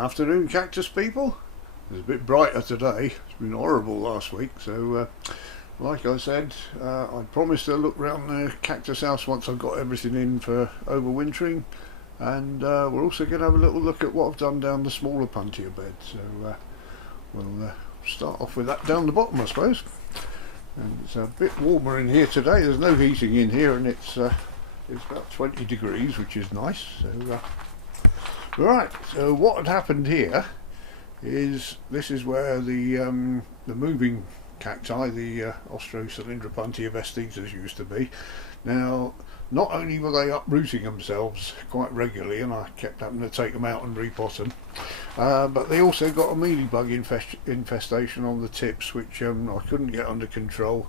Afternoon, Cactus people. It's a bit brighter today. It's been horrible last week, so like I said, I promised to look round the Cactus house once I've got everything in for overwintering, and we're also going to have a little look at what I've done down the smaller puntier bed. So we'll start off with that down the bottom, I suppose. And it's a bit warmer in here today. There's no heating in here, and it's about 20 degrees, which is nice. So right, so what had happened here is this is where the moving cacti, the Austrocylindropuntia vestitas, used to be. Now, not only were they uprooting themselves quite regularly, and I kept having to take them out and repot them, but they also got a mealybug infestation on the tips, which I couldn't get under control.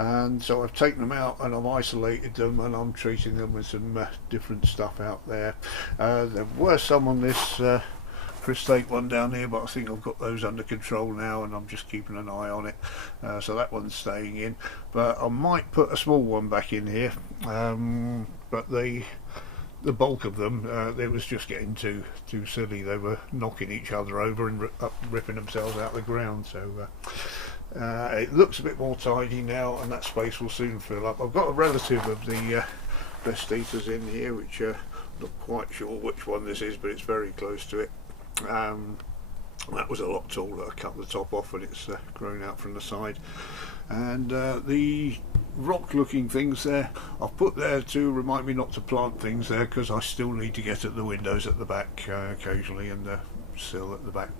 And so I've taken them out and I've isolated them, and I'm treating them with some different stuff out there. There were some on this crystate one down here, but I think I've got those under control now, and I'm just keeping an eye on it. So that one's staying in, but I might put a small one back in here. But the bulk of them, they was just getting too silly. They were knocking each other over and ripping themselves out of the ground. So it looks a bit more tidy now, and that space will soon fill up. I've got a relative of the vestitas in here, which not quite sure which one this is, but it's very close to it. That was a lot taller. I cut the top off and it's grown out from the side. And the rock looking things there I've put there to remind me not to plant things there, because I still need to get at the windows at the back occasionally, and the sill at the back,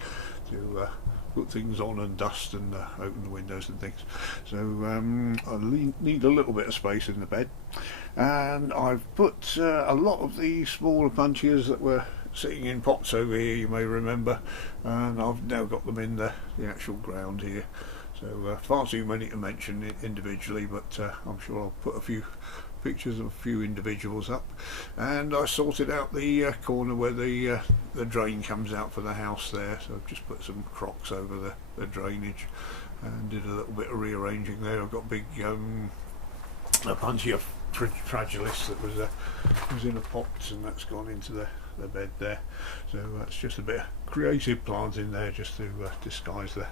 to put things on and dust and open the windows and things. So I need a little bit of space in the bed, and I've put a lot of the smaller puntias that were sitting in pots over here, you may remember, and I've now got them in the actual ground here. So far too many to mention individually, but I'm sure I'll put a few pictures of a few individuals up. And I sorted out the corner where the drain comes out for the house there, so I've just put some crocks over the drainage and did a little bit of rearranging there. I've got big a puntia fragilis that was in a pot, and that's gone into the bed there. So that's just a bit of creative planting there, just to disguise the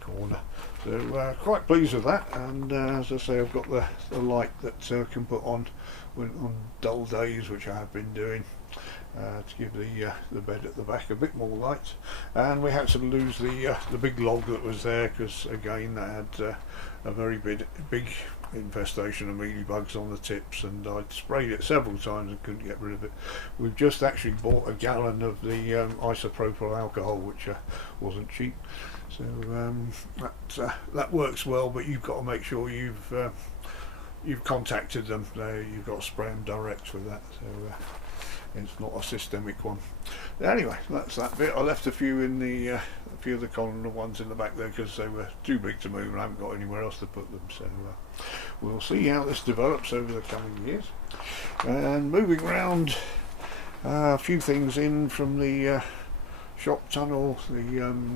corner. So quite pleased with that, and as I say, I've got the light that I can put on on dull days, which I have been doing, to give the bed at the back a bit more light. And we had to lose the big log that was there, because again that had a very big infestation of mealybugs on the tips, and I'd sprayed it several times and couldn't get rid of it. We've just actually bought a gallon of the isopropyl alcohol, which wasn't cheap. So that works well, but you've got to make sure you've contacted them. You've got to spray them direct with that, so it's not a systemic one. Anyway, that's that bit. I left a few in a few of the columnar ones in the back there, because they were too big to move and I haven't got anywhere else to put them. So we'll see how this develops over the coming years. And moving around, a few things in from the shop tunnel. The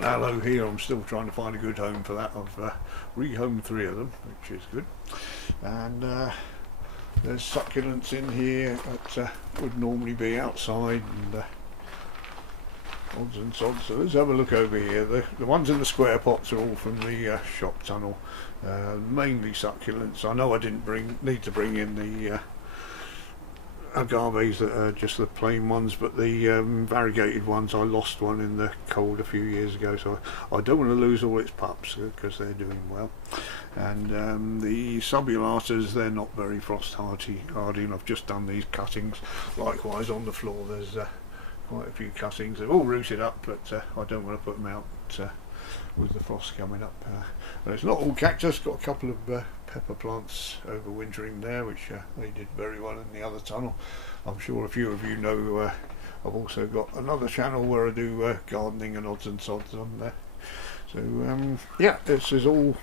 aloe here, I'm still trying to find a good home for that. I've rehomed 3 of them, which is good. And there's succulents in here that would normally be outside, and odds and sods. So let's have a look over here. The ones in the square pots are all from the shop tunnel, mainly succulents. I know I didn't need to bring in the agaves that are just the plain ones, but the variegated ones, I lost one in the cold a few years ago, so I don't want to lose all its pups, because they're doing well. And the subulatas, they're not very frost hardy, and I've just done these cuttings. Likewise on the floor, there's quite a few cuttings. They're all rooted up, but I don't want to put them out with the frost coming up. And it's not all cactus. Got a couple of pepper plants overwintering there, which they did very well in the other tunnel. I'm sure a few of you know I've also got another channel where I do gardening and odds and sods on there. So yeah, this is all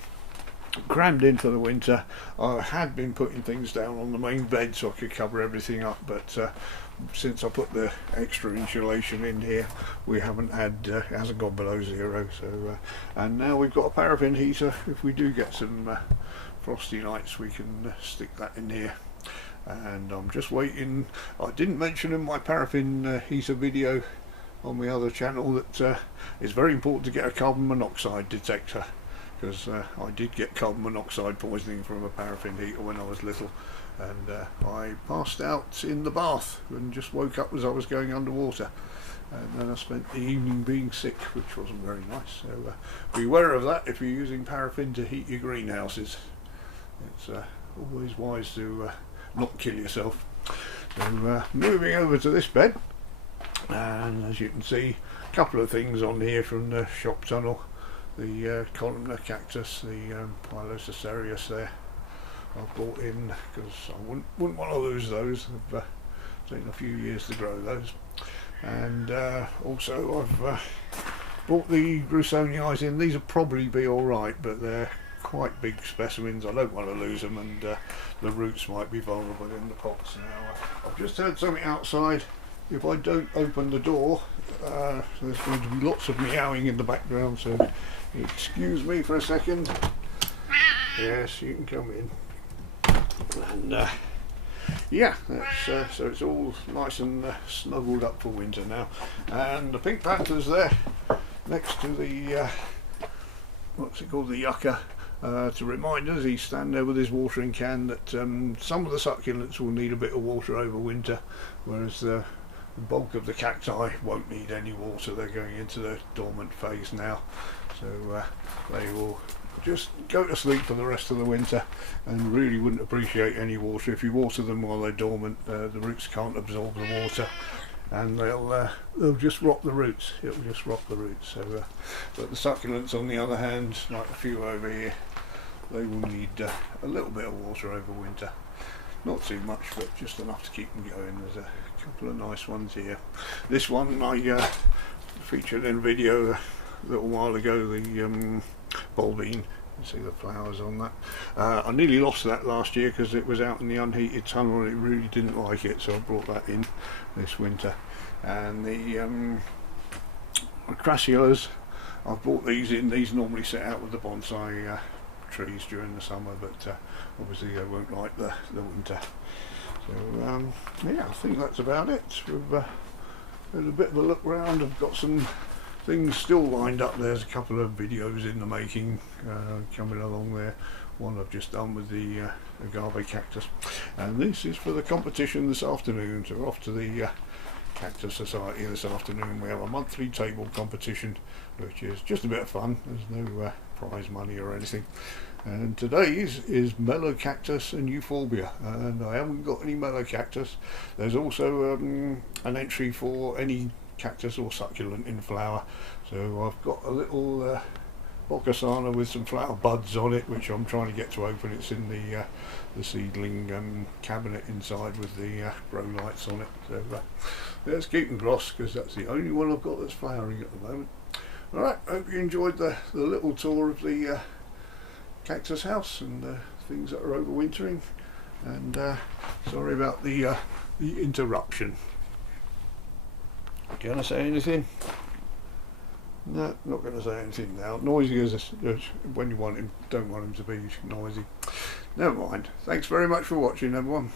crammed in for the winter. I had been putting things down on the main bed so I could cover everything up, but since I put the extra insulation in here, we haven't had it hasn't gone below 0. So and now we've got a paraffin heater. If we do get some frosty nights, we can stick that in here. And I'm just waiting. I didn't mention in my paraffin heater video on my other channel that it's very important to get a carbon monoxide detector, because I did get carbon monoxide poisoning from a paraffin heater when I was little, and I passed out in the bath and just woke up as I was going underwater, and then I spent the evening being sick, which wasn't very nice. So beware of that if you're using paraffin to heat your greenhouses. It's always wise to not kill yourself. So moving over to this bed, and as you can see, a couple of things on here from the shop tunnel. The columnar cactus, the Pilosocereus there, I've bought in because I wouldn't want to lose those. I've taken a few years to grow those. And also I've brought the Groomer in. These will probably be alright, but they're quite big specimens. I don't want to lose them, and the roots might be vulnerable in the pots. Now I've just heard something outside. If I don't open the door, there's going to be lots of meowing in the background, so excuse me for a second. Yes, you can come in. And yeah, that's, so it's all nice and snuggled up for winter now. And the pink panther's there next to the what's it called, the yucca, to remind us, he's standing there with his watering can, that some of the succulents will need a bit of water over winter, whereas the bulk of the cacti won't need any water. They're going into the dormant phase now, so they will just go to sleep for the rest of the winter and really wouldn't appreciate any water. If you water them while they're dormant, the roots can't absorb the water, and they'll just rot the roots. It'll just rot the roots. So but the succulents, on the other hand, like a few over here, they will need a little bit of water over winter. Not too much, but just enough to keep them going. There's a couple of nice ones here. This one I featured in a video a little while ago, the bulbine. You can see the flowers on that. I nearly lost that last year because it was out in the unheated tunnel and it really didn't like it, so I brought that in this winter. And the crassulas, I've brought these in. These normally set out with the bonsai trees during the summer, but obviously they won't like the winter. So yeah, I think that's about it. We've had a bit of a look round. I've got some things still lined up. There's a couple of videos in the making coming along there. One I've just done with the agave cactus, and this is for the competition this afternoon. So we're off to the Cactus Society this afternoon. We have a monthly table competition, which is just a bit of fun. There's no prize money or anything. And today's is mellow cactus and euphorbia, and I haven't got any mellow cactus. There's also an entry for any cactus or succulent in flower. So I've got a little Bocasana with some flower buds on it, which I'm trying to get to open. It's in the seedling cabinet inside with the grow lights on it. So let's keep them crossed, because that's the only one I've got that's flowering at the moment. Alright, hope you enjoyed the little tour of the cactus house and things that are overwintering, and sorry about the interruption. Can I say anything? No, not going to say anything now. Noisy as when you want him, don't want him to be noisy. Never mind. Thanks very much for watching, everyone.